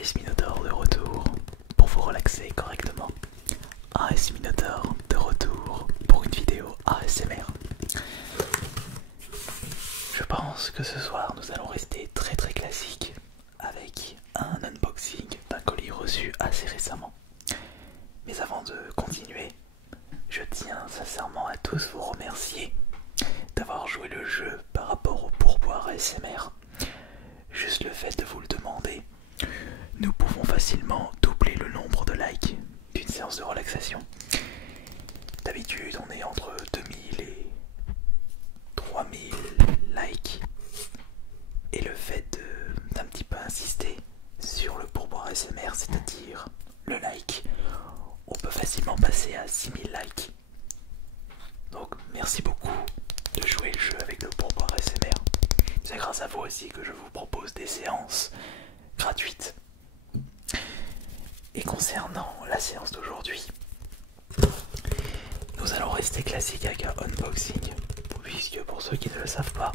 AS Minotaur de retour pour vous relaxer correctement. AS Minotaur de retour pour une vidéo ASMR. Je pense que ce soir nous allons rester très classique avec un unboxing d'un colis reçu assez récemment. Mais avant de continuer, je tiens sincèrement à tous vous remercier d'avoir joué le jeu par rapport au pourboire ASMR. Juste le fait de vous le demander, nous pouvons facilement doubler le nombre de likes d'une séance de relaxation. D'habitude, on est entre 2000 et 3000 likes. Et le fait d'un petit peu insister sur le pourboire ASMR, c'est-à-dire le like, on peut facilement passer à 6000 likes. Donc merci beaucoup de jouer le jeu avec le pourboire ASMR. C'est grâce à vous aussi que je vous propose des séances gratuites. Et concernant la séance d'aujourd'hui, nous allons rester classique avec un unboxing, puisque pour ceux qui ne le savent pas,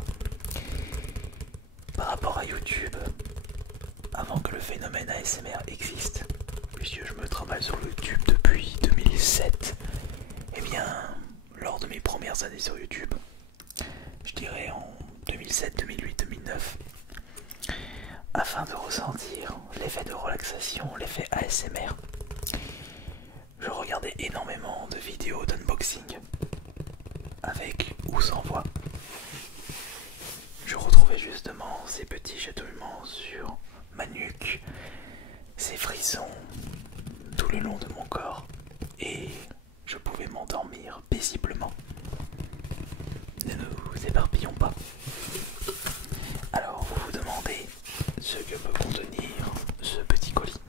par rapport à YouTube, avant que le phénomène ASMR existe, puisque je me travaille sur YouTube depuis 2007, et bien lors de mes premières années sur YouTube, je dirais en 2007, 2008, 2009, afin de ressentir l'effet de relaxation, l'effet ASMR, je regardais énormément de vidéos d'unboxing, avec ou sans voix. Je retrouvais justement ces petits chatouillements sur ma nuque, ces frissons tout le long de mon corps, et je pouvais m'endormir paisiblement. Ne nous éparpillons pas. Alors vous vous demandez ce que peut contenir ce petit colis.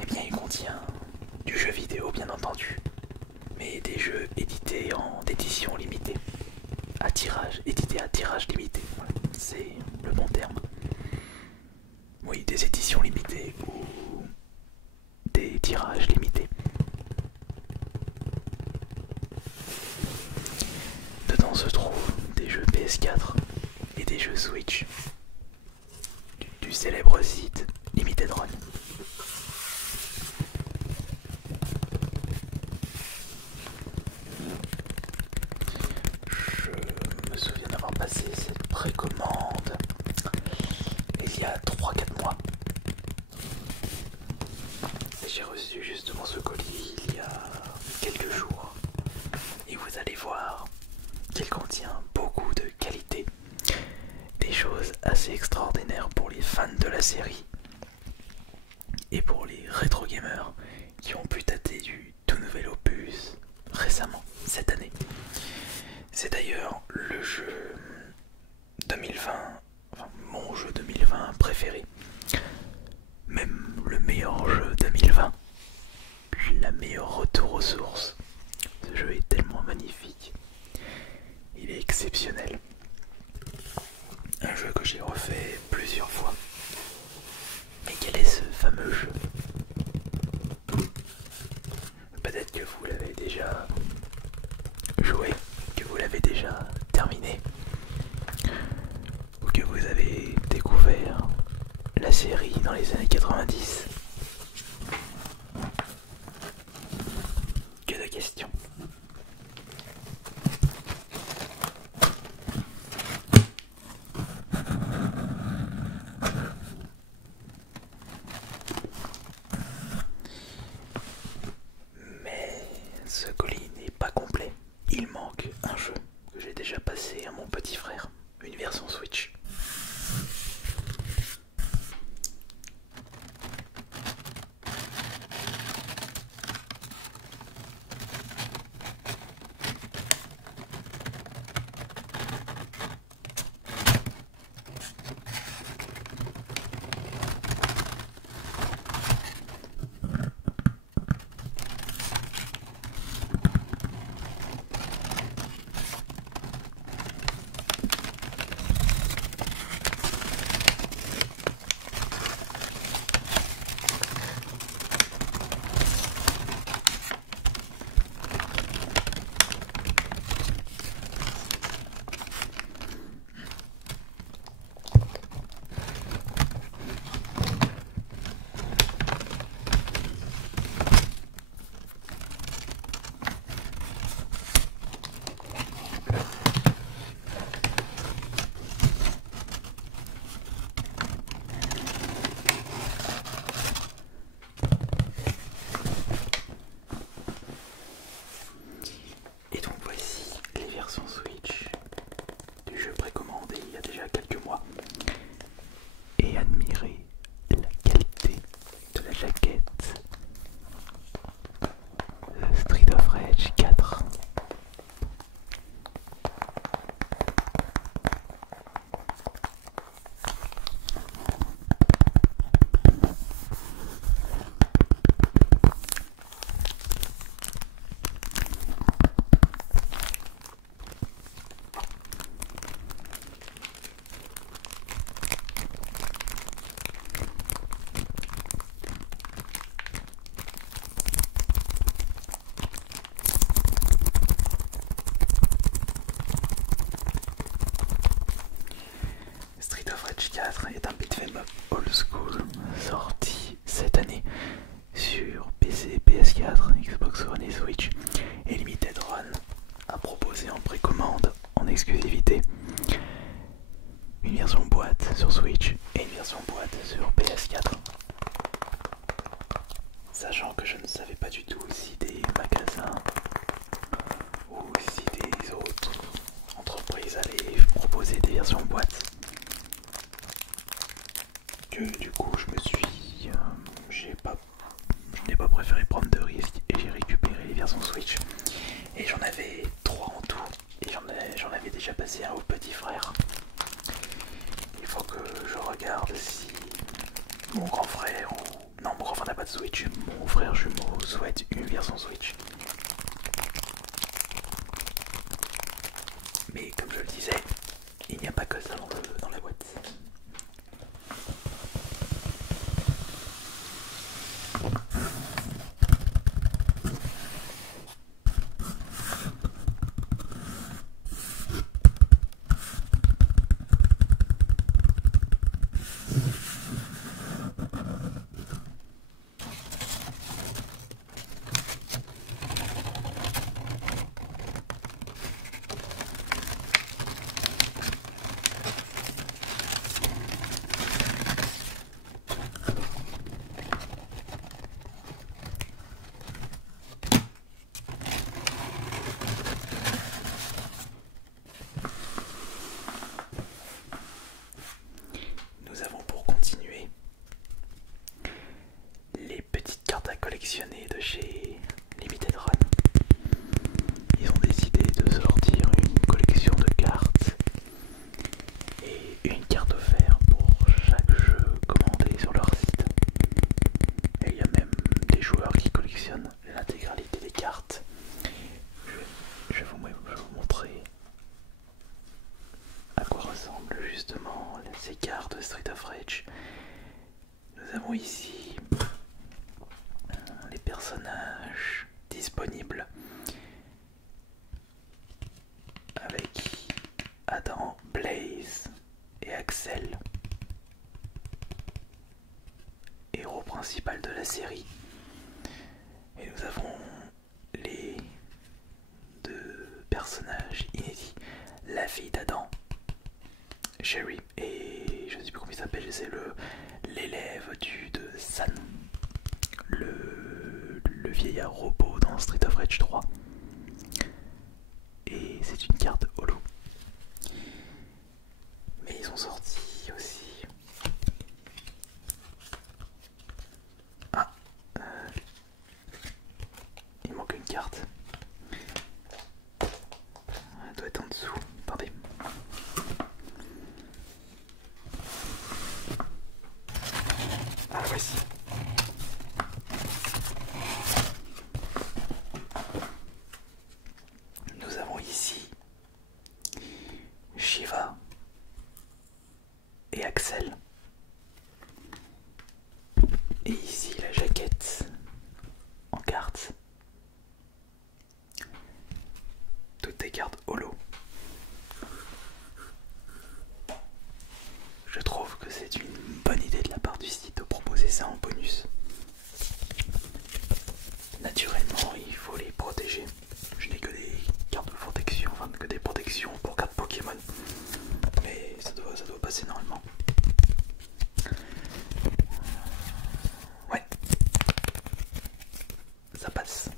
Eh bien il contient du jeu vidéo bien entendu, mais des jeux édités en édition limitée, édités à tirage limité, voilà, c'est le bon terme. Oui, des éditions limitées ou des tirages limités. Dedans se trouvent des jeux PS4 et des jeux Switch du célèbre site Limited Run. Je me souviens d'avoir passé cette précommande il y a 3-4 mois. Et j'ai reçu justement ce colis il y a quelques jours. Et vous allez voir qu'il contient beaucoup de qualité. Des choses assez extraordinaires pour les fans de la série. Et pour les rétro gamers qui ont pu tâter du tout nouvel opus récemment, cette année. C'est d'ailleurs le jeu 2020, enfin mon jeu 2020 préféré. Même le meilleur jeu 2020. La meilleure retour aux sources. Ce jeu est tellement magnifique. Il est exceptionnel. Un jeu que j'ai refait plusieurs fois. Mais quel est ce fameux jeu? Peut-être que vous l'avez déjà joué, que vous l'avez déjà terminé, ou que vous avez découvert la série dans les années 90. Que de questions. Mais ce colis n'est pas complet. Il manque un jeu que j'ai déjà passé à mon petit frère, une version Switch. que du coup je me suis... je n'ai pas préféré prendre de risques et j'ai récupéré les versions Switch. Et j'en avais 3 en tout. Et j'en avais déjà passé un au petit frère. Il faut que je regarde si mon grand frère ou... Non, mon grand frère n'a pas de Switch. Mon frère jumeau souhaite une version Switch. Mais comme je le disais, il n'y a pas que ça dans la boîte. Nous avons pour continuer les petites cartes à collectionner de chez Limited Run. Ils ont décidé de sortir une collection de cartes et une carte offerte pour chaque jeu commandé sur leur site. Et il y a même des joueurs qui collectionnent l'intégralité des cartes. Je vais vous montrer à quoi ressemblent justement ces cartes de Street of Rage. Nous avons ici les personnages disponibles avec Adam, Blaze et Axel, héros principal de la série. Et nous avons les deux personnages inédits, la fille d'Adam, Sherry, et je ne sais plus comment il s'appelle, c'est l'élève de San, le vieillard robot dans Street of Rage 3. Et c'est une carte holo. Mais ils ont sorti aussi... Ah, il manque une carte. Elle doit être en dessous. Attendez. Ah, la voici. Nous avons ici Shiva et Axel. Et ici la jaquette en cartes. Toutes des cartes holo. Je trouve que c'est une bonne idée de la part du site de proposer ça en bonus. Naturellement, il faut les protéger. Je n'ai que des cartes de protection, enfin que des protections pour cartes Pokémon. Mais ça doit passer normalement. Ouais. Ça passe.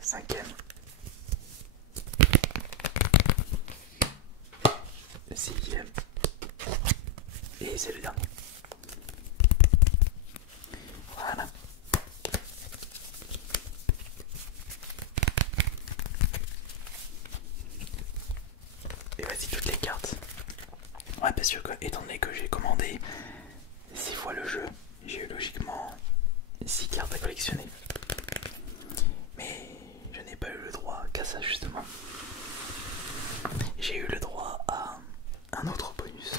Cinquième. Le sixième. Et c'est le dernier. Voilà. Et voici toutes les cartes. Ouais, parce que étant donné que j'ai commandé 6 fois le jeu, j'ai eu logiquement 6 cartes à collectionner. Mais je n'ai pas eu le droit qu'à ça justement. J'ai eu le droit à un autre bonus.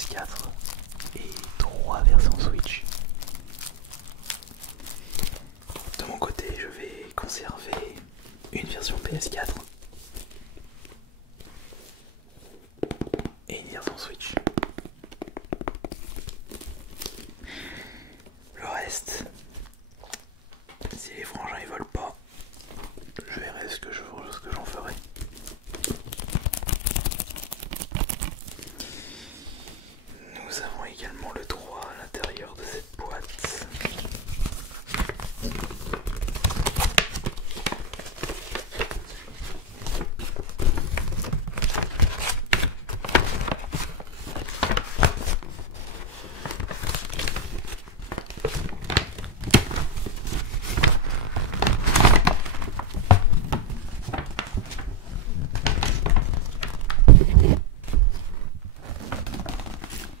PS4 et 3 versions Switch. De mon côté, je vais conserver une version PS4 et une version Switch. Le reste, si les frangins ils veulent pas, je verrai ce que j'en ferai. Nous avons également le droit à l'intérieur de cette boîte.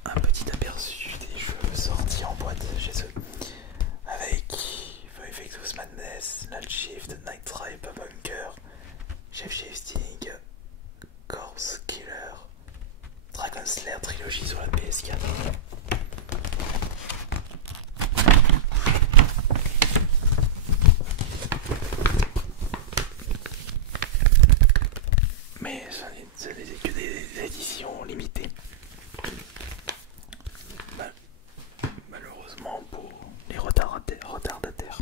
Un petit aperçu des jeux sortis en boîte chez eux avec Effectus Madness, Night Shift, Night Tribe, Bunker, Chef Shifting, Corpse Killer, Dragon Slayer Trilogy sur la PS4. Mais ce n'est que des éditions limitées. Malheureusement pour les retardataires.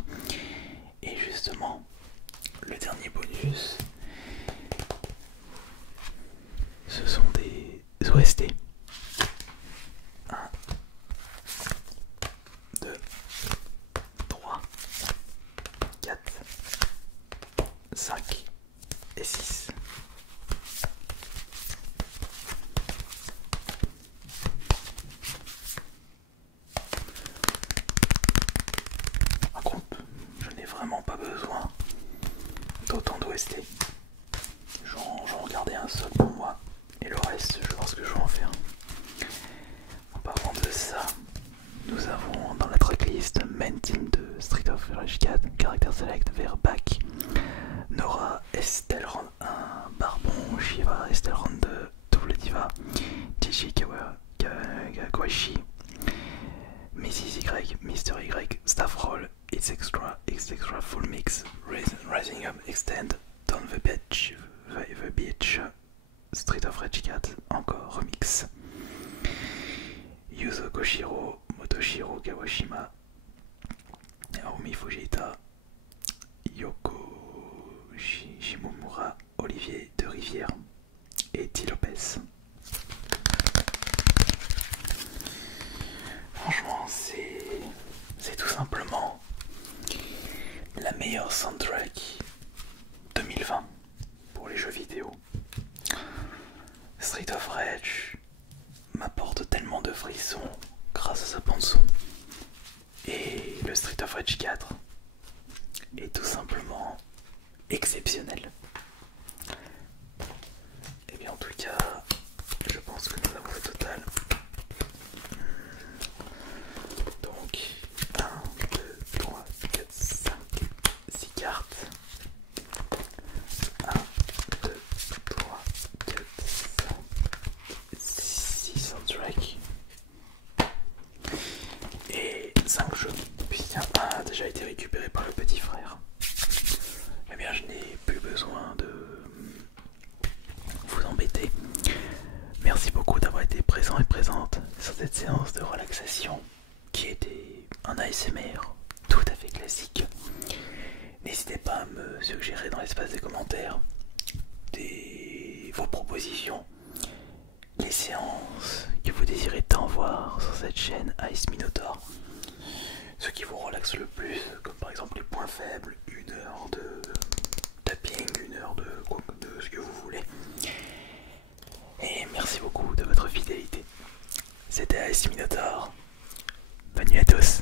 Et justement, le dernier bonus, ce sont des OST. 1, 2, 3, 4, 5 et 6. Par contre, je n'ai vraiment pas besoin d'autant d'OST. J'en regardais un seul pour moi et le reste, je vais voir ce que je vais en faire. En parlant de ça, nous avons dans la tracklist Main Team de Street of Rage 4, Character Select vers Back, Nora, Estelle Rand 1, Barbon, Shiva, Estelle Rand 2, Double Diva, Gigi Kawashi, Mrs. Y, Mr. Y, Staff Roll, It's Extra Full Mix, Rising Up Extend, Down the Beach, Street of Rage 4, encore remix. Yuzo Koshiro, Motoshiro Kawashima, Naomi Fujita, Yoko Shimomura, Olivier de Rivière et T. Lopez. Franchement, c'est tout simplement la meilleure soundtrack 2020 pour les jeux vidéo. Street of Rage m'apporte tellement de frissons grâce à sa bande son, et le Street of Rage 4 est tout simplement exceptionnel. Et bien en tout cas, je pense que nous avons le total. Donc 1, 2, 3, 4, 5, 6 cartes. 1, 2, 3, 4, 5, 6 soundtracks. Et 5 jeux, puisqu'un a déjà été récupéré par le petit frère. Eh bien je n'ai plus besoin de vous embêter. Merci beaucoup d'avoir été présent et présente sur cette séance de relaxation qui était un ASMR tout à fait classique. N'hésitez pas à me suggérer dans l'espace des commentaires vos propositions, les séances que vous désirez tant voir sur cette chaîne Ice Minotaur, ce qui vous relaxe le plus, comme par exemple les points faibles, 1 heure de tapping, 1 heure de ce que vous voulez. Et merci beaucoup de votre fidélité. C'était Ice Minotaur. Bonne nuit à tous.